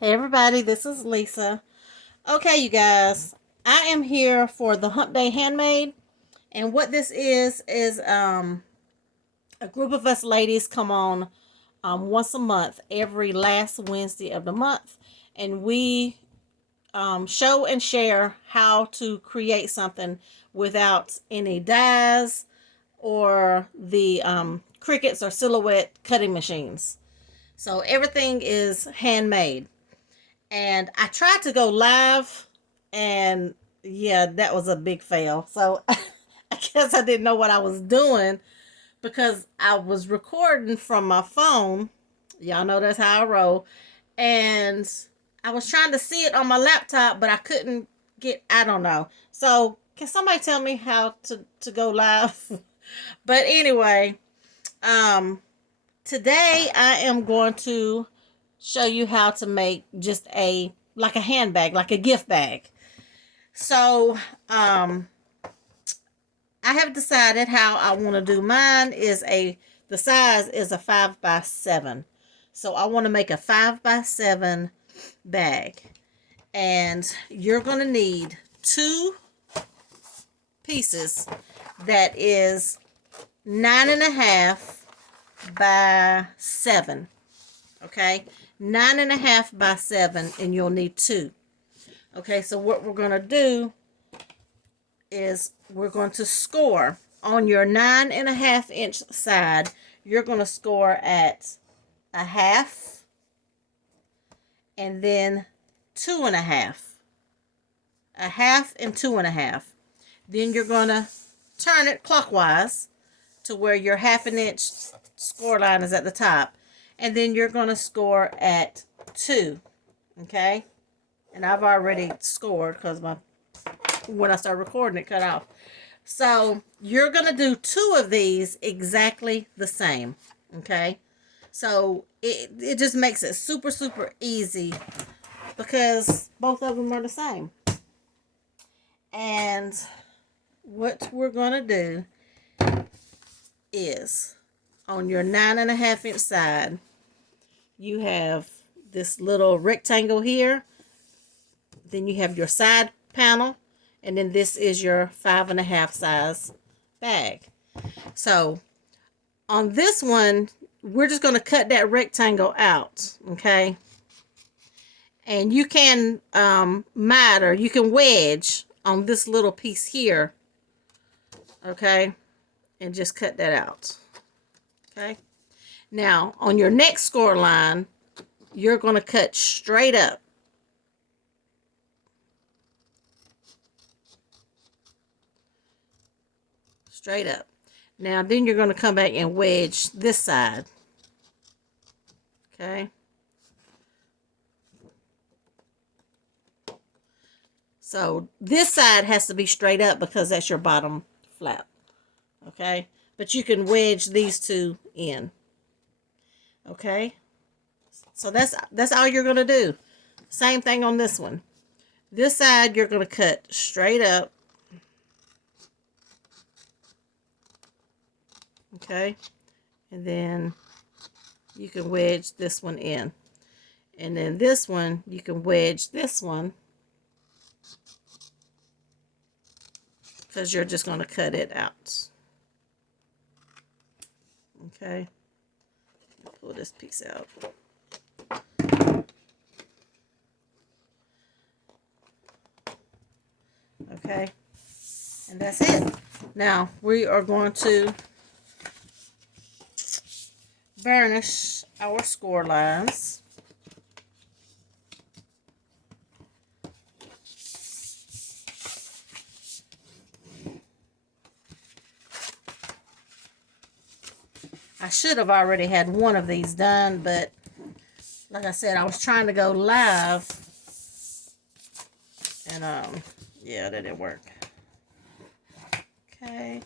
Hey everybody, this is Lisa. Okay, you guys, I am here for the Hump Day Handmade, and what this is a group of us ladies come on once a month, every last Wednesday of the month, and we show and share how to create something without any dyes or the Cricuts or Silhouette cutting machines. So everything is handmade. And I tried to go live, and yeah, that was a big fail. So I guess I didn't know what I was doing because I was recording from my phone. Y'all know that's how I roll. And I was trying to see it on my laptop, but I couldn't I don't know. So can somebody tell me how to go live? But anyway, um, today I am going to show you how to make just like a handbag, like a gift bag. So, I have decided how I want to do mine the size is a 5x7. So I want to make a 5x7 bag. And you're going to need two pieces that is 9.5 by 7. Okay, 9.5 by 7, and you'll need two. Okay, so what we're going to do is we're going to score on your 9.5 inch side. You're going to score at a half, and then 2.5, a half and 2.5. Then you're going to turn it clockwise to where your 1/2 inch score line is at the top, and then you're going to score at 2. Okay, and I've already scored because when I started recording it cut off. So you're going to do two of these exactly the same. Okay, so it just makes it super easy because both of them are the same. And what we're going to do is on your 9.5 inch side, you have this little rectangle here. Then you have your side panel, and then this is your 5.5 size bag. So on this one, we're just going to cut that rectangle out, okay? And you can miter, you can wedge on this little piece here, okay? And just cut that out, okay? Now, on your next score line, you're going to cut straight up. Straight up. Now, then you're going to come back and wedge this side. Okay? So, this side has to be straight up because that's your bottom flap. Okay? But you can wedge these two in. Okay? So, that's all you're going to do. Same thing on this one. This side, you're going to cut straight up. Okay? And then you can wedge this one in. And then this one, you can wedge this one because you're just going to cut it out. Okay? Pull this piece out. Okay? And that's it. Now, we are going to burnish our score lines. I should have already had one of these done, but like I said, I was trying to go live, and yeah, that didn't work. Okay,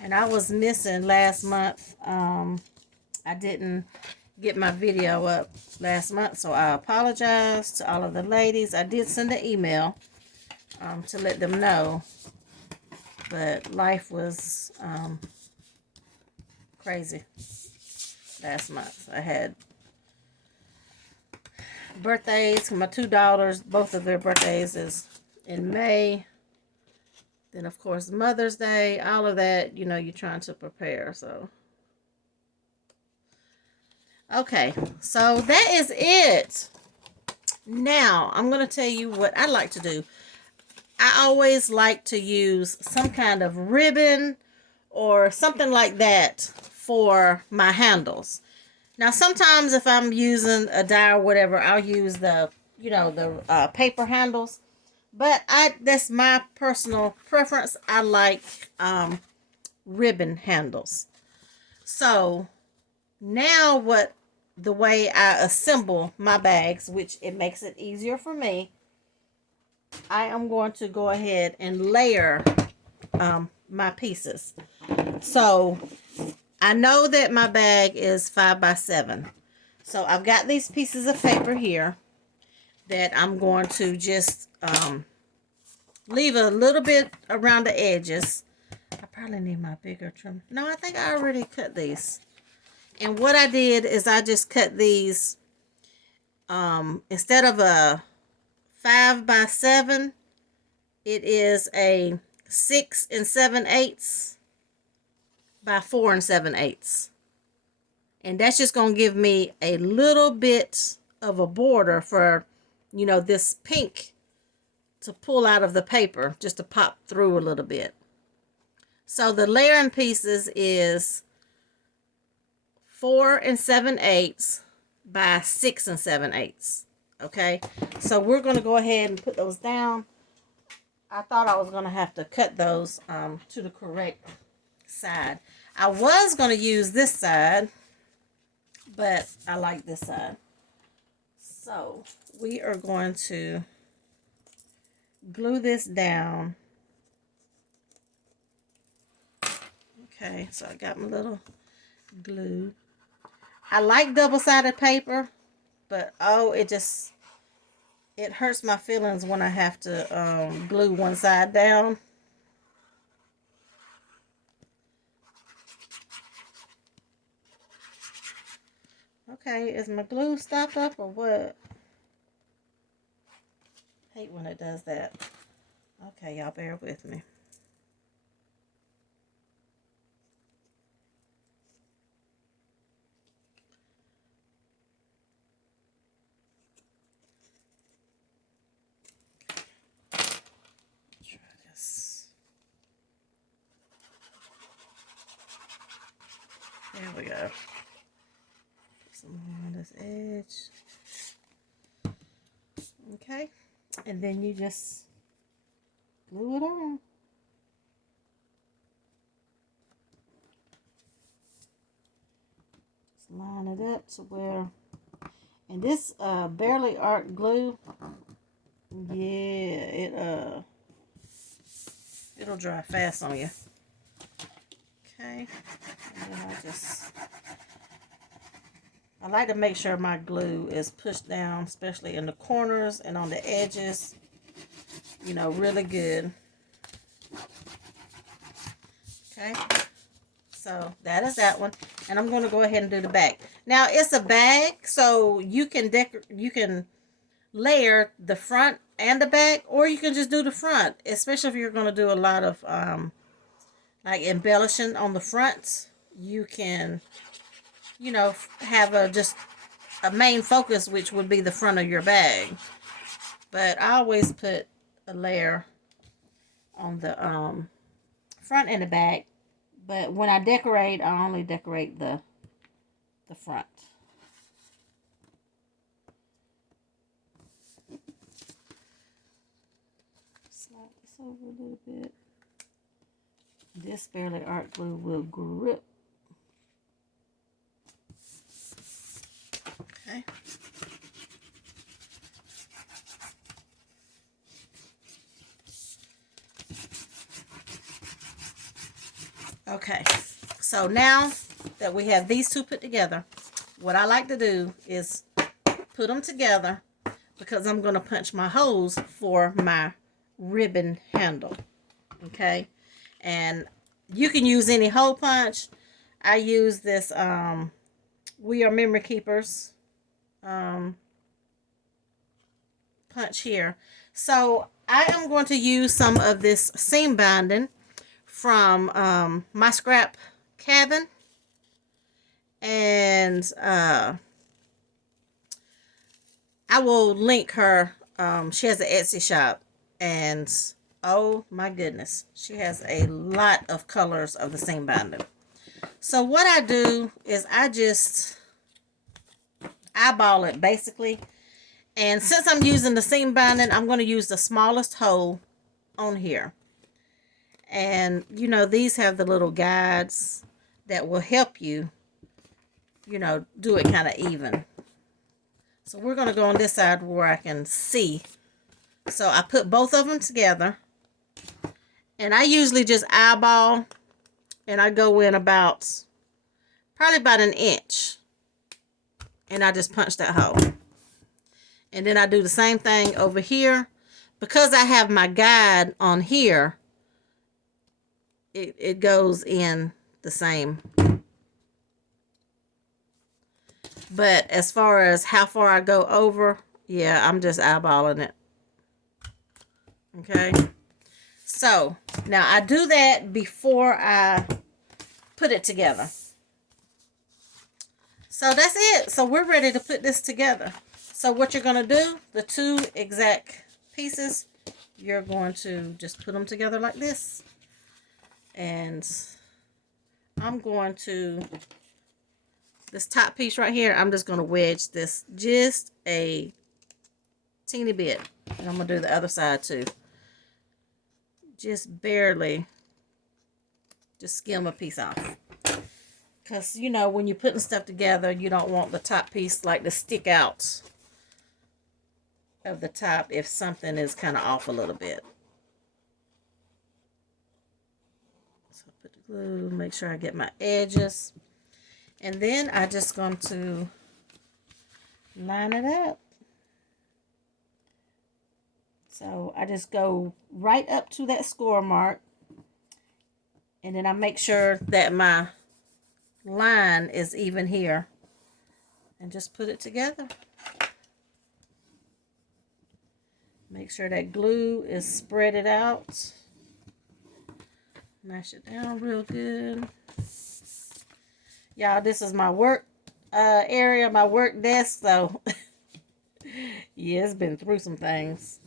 and I was missing last month. I didn't get my video up last month, so I apologize to all of the ladies. I did send an email to let them know, but life was crazy last month. I had birthdays. My two daughters, both of their birthdays is in May. Then, of course, Mother's Day. All of that, you know, you're trying to prepare. So, okay. So, that is it. Now, I'm going to tell you what I like to do. I always like to use some kind of ribbon or something like that for my handles. Now, sometimes if I'm using a die or whatever, I'll use the, you know, the paper handles. But that's my personal preference. I like ribbon handles. So now the way I assemble my bags, which it makes it easier for me, I am going to go ahead and layer my pieces. So I know that my bag is 5 by 7. So I've got these pieces of paper here that I'm going to just leave a little bit around the edges. I probably need my bigger trim. No, I think I already cut these. And what I did is I just cut these, instead of a 5 by 7, it is a 6 7/8 by 4 7/8. And that's just going to give me a little bit of a border for, you know, this pink to pull out of the paper, just to pop through a little bit. So the layering pieces is 4 7/8 by 6 7/8. Okay, so we're going to go ahead and put those down. I thought I was going to have to cut those to the correct side. I was going to use this side, but I like this side. So we are going to glue this down. Okay, so I got my little glue. I like double-sided paper, but oh, it hurts my feelings when I have to glue one side down. Okay, is my glue stopped up or what? Hate when it does that. Okay, y'all bear with me. Try this. There we go. Put some more on this edge. Okay, and then you just glue it on. Just line it up to where, and this barely art glue, yeah, it'll dry fast on you. Okay, and then I like to make sure my glue is pushed down, especially in the corners and on the edges, you know, really good. Okay, so that is that one, and I'm going to go ahead and do the back. Now it's a bag, so you can layer the front and the back, or you can just do the front, especially if you're going to do a lot of like embellishing on the front. You can, you know, have just a main focus, which would be the front of your bag. But I always put a layer on the front and the back. But when I decorate, I only decorate the front. Slide this over a little bit. This Fairly Art glue will grip. Okay. Okay, so now that we have these two put together, what I like to do is put them together because I'm going to punch my holes for my ribbon handle. Okay, and you can use any hole punch. I use this We Are Memory Keepers punch here. So I am going to use some of this seam binding from My Scrap Cabin, and I will link her. She has an Etsy shop, and oh my goodness, she has a lot of colors of the seam binding. So what I do is I just eyeball it basically, and since I'm using the seam binding, I'm going to use the smallest hole on here. And you know, these have the little guides that will help you, you know, do it kind of even. So we're going to go on this side where I can see. So I put both of them together, and I usually just eyeball, and I go in probably about an inch, and I just punch that hole. And then I do the same thing over here. Because I have my guide on here, it goes in the same. But as far as how far I go over, yeah, I'm just eyeballing it. Okay. So now I do that before I put it together. So that's it. So we're ready to put this together. So what you're going to do, the two exact pieces, you're going to just put them together like this. And I'm going to, this top piece right here, I'm just going to wedge this just a teeny bit. And I'm going to do the other side too. Just barely, just skim a piece off. Because, you know, when you're putting stuff together, you don't want the top piece like to stick out of the top if something is kind of off a little bit. So put the glue, make sure I get my edges, and then I just going to line it up. So I just go right up to that score mark, and then I make sure that my line is even here, and just put it together. Make sure that glue is spread out. Mash it down real good. Y'all, this is my work area, my work desk, so yeah, it's been through some things.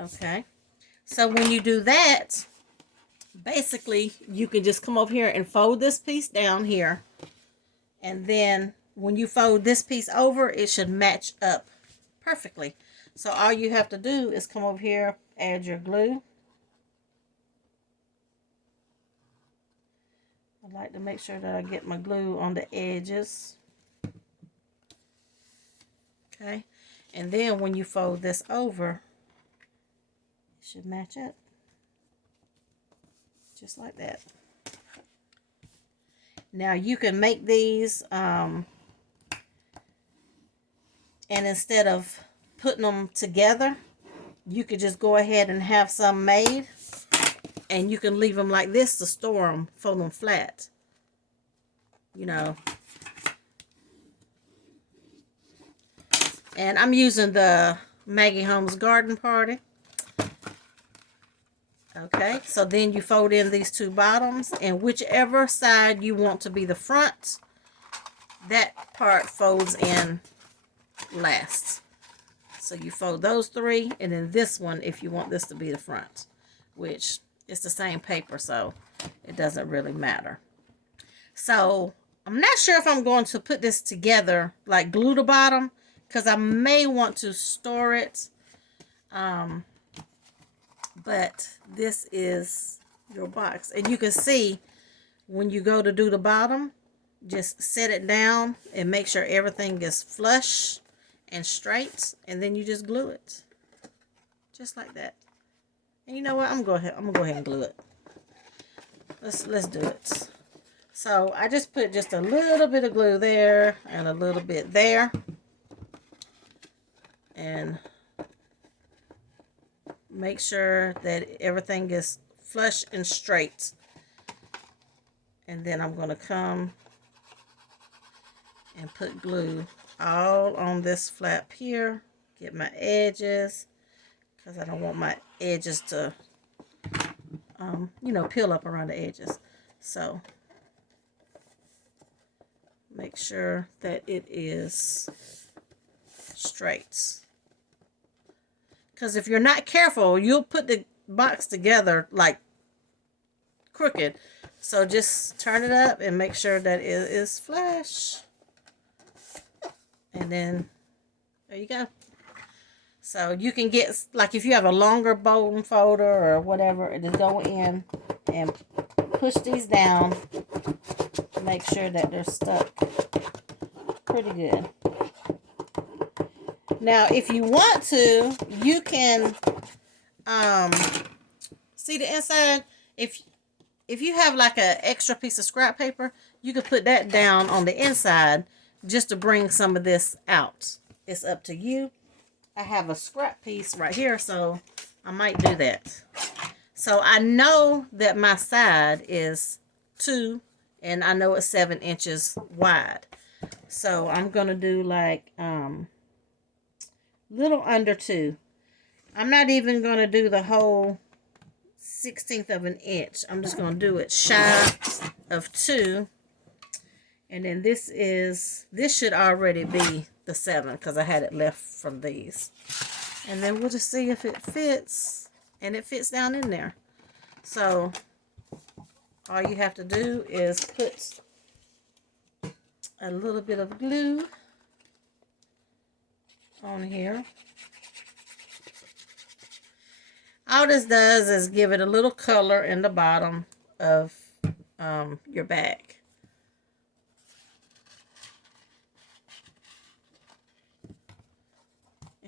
Okay. So when you do that, basically you can just come over here and fold this piece down here. And then when you fold this piece over, it should match up perfectly. So all you have to do is come over here, add your glue. I like to make sure that I get my glue on the edges. Okay. And then when you fold this over, it should match up. Just like that. Now you can make these and instead of putting them together, you could just go ahead and have some made, and you can leave them like this to store them, fold them flat, you know. And I'm using the Maggie Holmes Garden Party. Okay, so then you fold in these two bottoms, and whichever side you want to be the front, that part folds in last. So you fold those three, and then this one if you want this to be the front, which it's the same paper, so it doesn't really matter. So I'm not sure if I'm going to put this together, like glue the bottom, because I may want to store it. But this is your box, and you can see when you go to do the bottom, just set it down and make sure everything is flush and straight, and then you just glue it just like that. And you know what, I'm gonna go ahead and glue it. Let's do it. So I just put just a little bit of glue there and a little bit there, and make sure that everything is flush and straight. And then I'm going to come and put glue all on this flap here. get my edges, because I don't want my edges to, you know, peel up around the edges. So make sure that it is straight. Because if you're not careful, you'll put the box together like crooked. So just turn it up and make sure that it is flush. And then there you go. So you can get, like if you have a longer bone folder or whatever, just go in and push these down. Make sure that they're stuck pretty good. Now, if you want to, you can see the inside. If you have like an extra piece of scrap paper, you could put that down on the inside just to bring some of this out. It's up to you. I have a scrap piece right here, so I might do that. So I know that my side is 2, and I know it's 7 inches wide. So I'm gonna do like little under 2. I'm not even gonna do the whole 1/16 of an inch. I'm just gonna do it shy of 2. And then this should already be the 7 because I had it left from these. And then we'll just see if it fits, and it fits down in there. So all you have to do is put a little bit of glue on here. All this does is give it a little color in the bottom of your bag.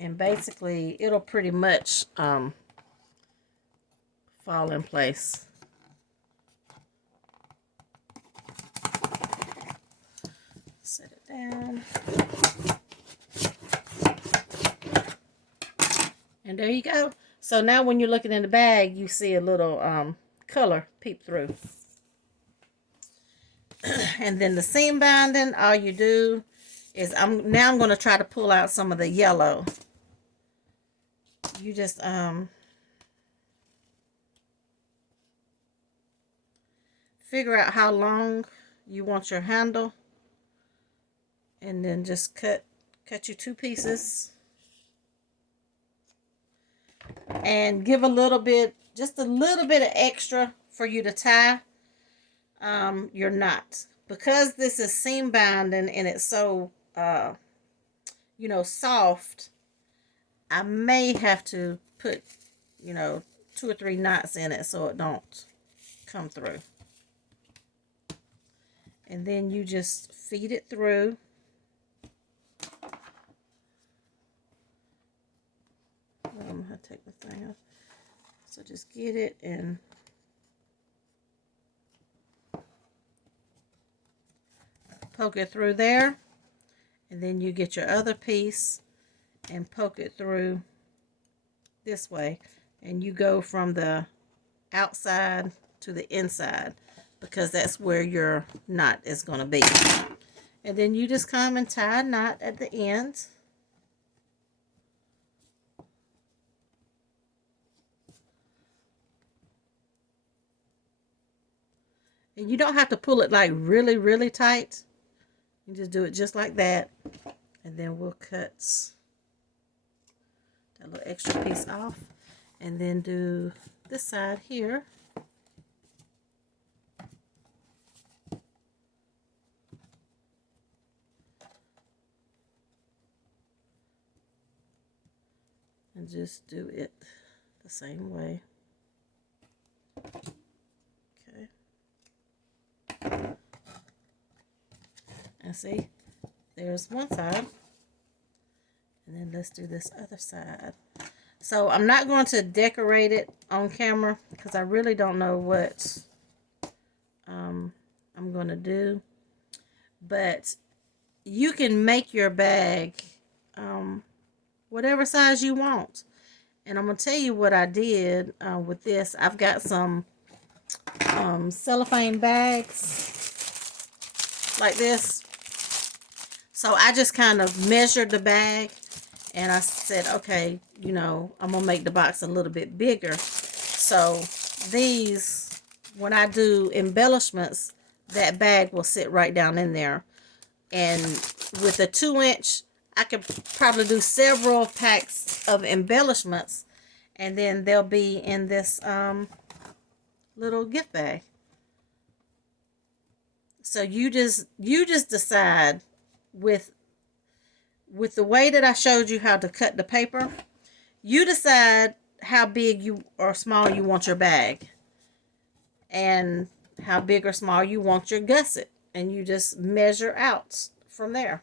And basically, it'll pretty much fall in place. Set it down. And there you go. So now when you're looking in the bag, you see a little color peep through. And then the seam binding, all you do is, I'm going to try to pull out some of the yellow. You just figure out how long you want your handle, and then just cut you 2 pieces, and give a little bit, just a little bit of extra for you to tie your knot. Because this is seam binding and it's so you know, soft, I may have to put, you know, 2 or 3 knots in it so it don't come through. And then you just feed it through. I'm going to take the thing off. So just get it and poke it through there. And then you get your other piece and poke it through this way, and you go from the outside to the inside, because that's where your knot is going to be. And then you just come and tie a knot at the end. And you don't have to pull it like really, really tight. You just do it just like that. And then we'll cut that little extra piece off, and then do this side here. And just do it the same way. Okay. And see, there's one side. And then let's do this other side. So I'm not going to decorate it on camera because I really don't know what I'm going to do. But you can make your bag whatever size you want. And I'm going to tell you what I did with this. I've got some cellophane bags like this. So I just kind of measured the bag And I said, okay, you know, I'm going to make the box a little bit bigger. So these, when I do embellishments, that bag will sit right down in there. And with a 2-inch, I could probably do several packs of embellishments. And then they'll be in this little gift bag. So you just decide with the way that I showed you how to cut the paper, you decide how big you or small you want your bag, and how big or small you want your gusset, and you just measure out from there.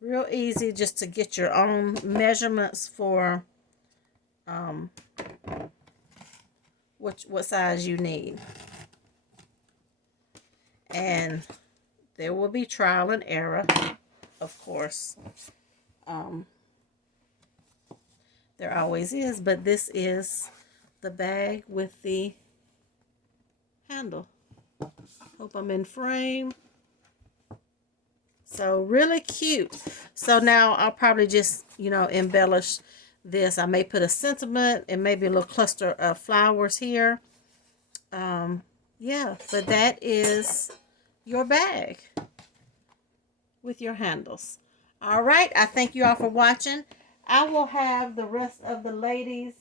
Real easy just to get your own measurements for what size you need. And there will be trial and error, of course. There always is, but this is the bag with the handle. Hope I'm in frame. So really cute. So now I'll probably just, you know, embellish this. I may put a sentiment and maybe a little cluster of flowers here. Yeah, but that is your bag with your handles. All right, I thank you all for watching. I will have the rest of the ladies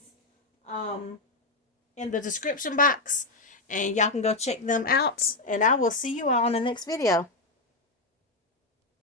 in the description box, and y'all can go check them out, and I will see you all in the next video.